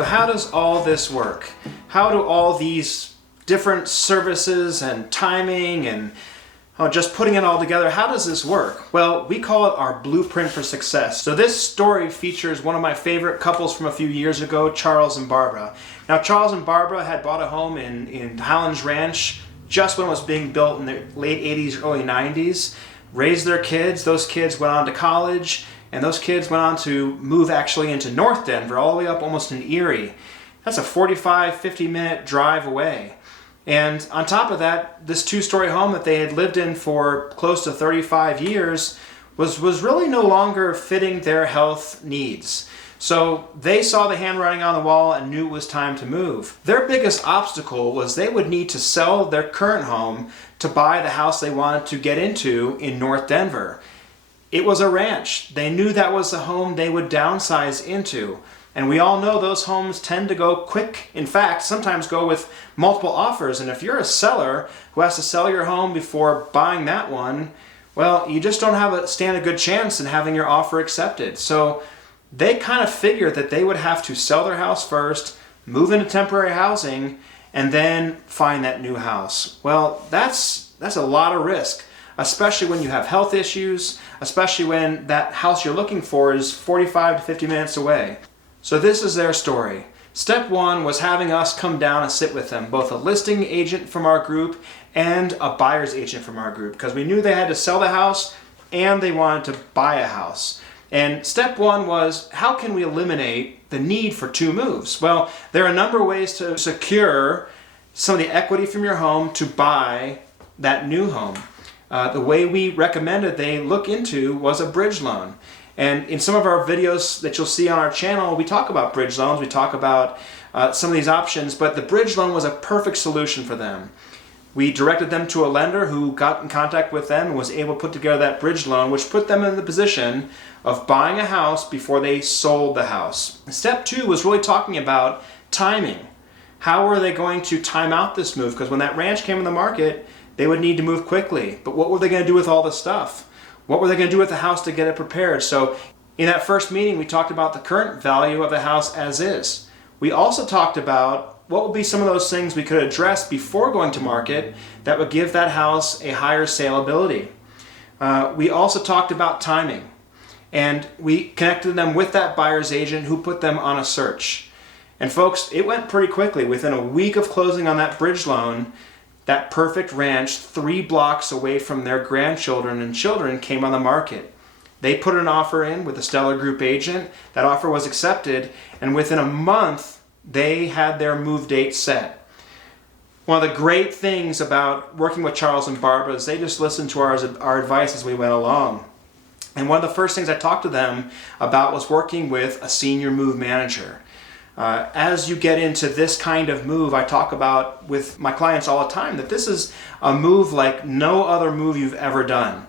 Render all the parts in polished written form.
So how does all this work? How do all these different services and timing and just putting it all together, how does this work? Well, we call it our blueprint for success. So this story features one of my favorite couples from a few years ago, Charles and Barbara. Now, Charles and Barbara had bought a home in Highlands Ranch just when it was being built in the late 80s, early 90s, raised their kids. Those kids went on to college, and those kids went on to move actually into North Denver, all the way up almost in Erie. That's a 45, 50-minute drive away. And on top of that, this two-story home that they had lived in for close to 35 years was really no longer fitting their health needs. So they saw the handwriting on the wall and knew it was time to move. Their biggest obstacle was they would need to sell their current home to buy the house they wanted to get into in North Denver. It was a ranch. They knew that was the home they would downsize into. And we all know those homes tend to go quick. In fact, sometimes go with multiple offers. And if you're a seller who has to sell your home before buying that one, well, you just don't stand a good chance in having your offer accepted. So they kind of figured that they would have to sell their house first, move into temporary housing, and then find that new house. Well, that's a lot of risk, especially when you have health issues, especially when that house you're looking for is 45 to 50 minutes away. So this is their story. Step one was having us come down and sit with them, both a listing agent from our group and a buyer's agent from our group, because we knew they had to sell the house and they wanted to buy a house. And step one was, how can we eliminate the need for two moves? Well, there are a number of ways to secure some of the equity from your home to buy that new home. The way we recommended they look into was a bridge loan. And in some of our videos that you'll see on our channel, we talk about bridge loans, we talk about some of these options, but the bridge loan was a perfect solution for them. We directed them to a lender who got in contact with them and was able to put together that bridge loan, which put them in the position of buying a house before they sold the house. Step two was really talking about timing. How were they going to time out this move? Because when that ranch came on the market, they would need to move quickly. But what were they going to do with all the stuff? What were they going to do with the house to get it prepared? So in that first meeting, we talked about the current value of the house as is. We also talked about what would be some of those things we could address before going to market that would give that house a higher saleability. We also talked about timing, and we connected them with that buyer's agent who put them on a search. And folks, it went pretty quickly. Within a week of closing on that bridge loan, that perfect ranch 3 blocks away from their grandchildren and children came on the market. They put an offer in with a Steller Group agent. That offer was accepted, and within a month, they had their move date set. One of the great things about working with Charles and Barbara is they just listened to our advice as we went along. And one of the first things I talked to them about was working with a senior move manager. As you get into this kind of move, I talk about with my clients all the time that this is a move like no other move you've ever done.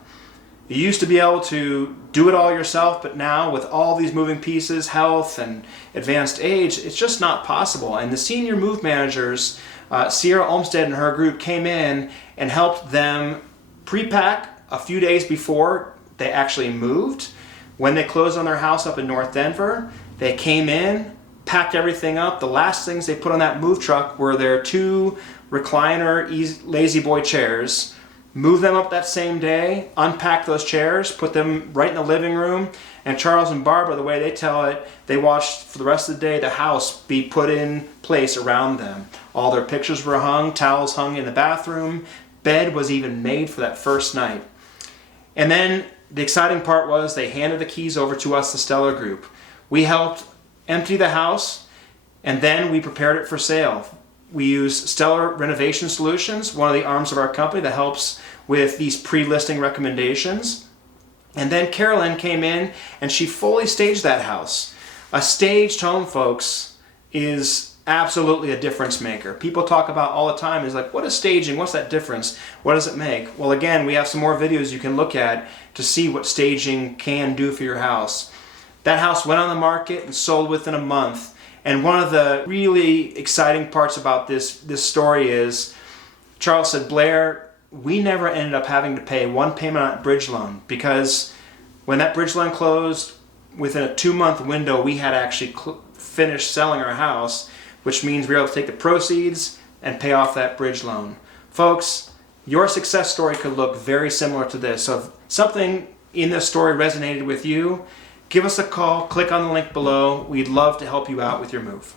You used to be able to do it all yourself, but now with all these moving pieces, health and advanced age, it's just not possible. And the senior move managers, Sierra Olmsted and her group, came in and helped them pre-pack a few days before they actually moved. When they closed on their house up in North Denver, they came in, packed everything up. The last things they put on that move truck were their 2 recliner lazy boy chairs. Moved them up that same day, unpacked those chairs, put them right in the living room, and Charles and Barbara, the way they tell it, they watched for the rest of the day the house be put in place around them. All their pictures were hung, towels hung in the bathroom, bed was even made for that first night. And then the exciting part was they handed the keys over to us, the Steller Group. We helped empty the house, and then we prepared it for sale. We use Steller Renovation Solutions, one of the arms of our company that helps with these pre-listing recommendations. And then Carolyn came in and she fully staged that house. A staged home, folks, is absolutely a difference maker. People talk about all the time is like, what is staging? What's that difference? What does it make? Well, again, we have some more videos you can look at to see what staging can do for your house. That house went on the market and sold within a month. And one of the really exciting parts about this story is Charles said, Blair, we never ended up having to pay one payment on that bridge loan because when that bridge loan closed, within a 2-month window, we had actually finished selling our house, which means we were able to take the proceeds and pay off that bridge loan. Folks, your success story could look very similar to this. So if something in this story resonated with you, give us a call, click on the link below. We'd love to help you out with your move.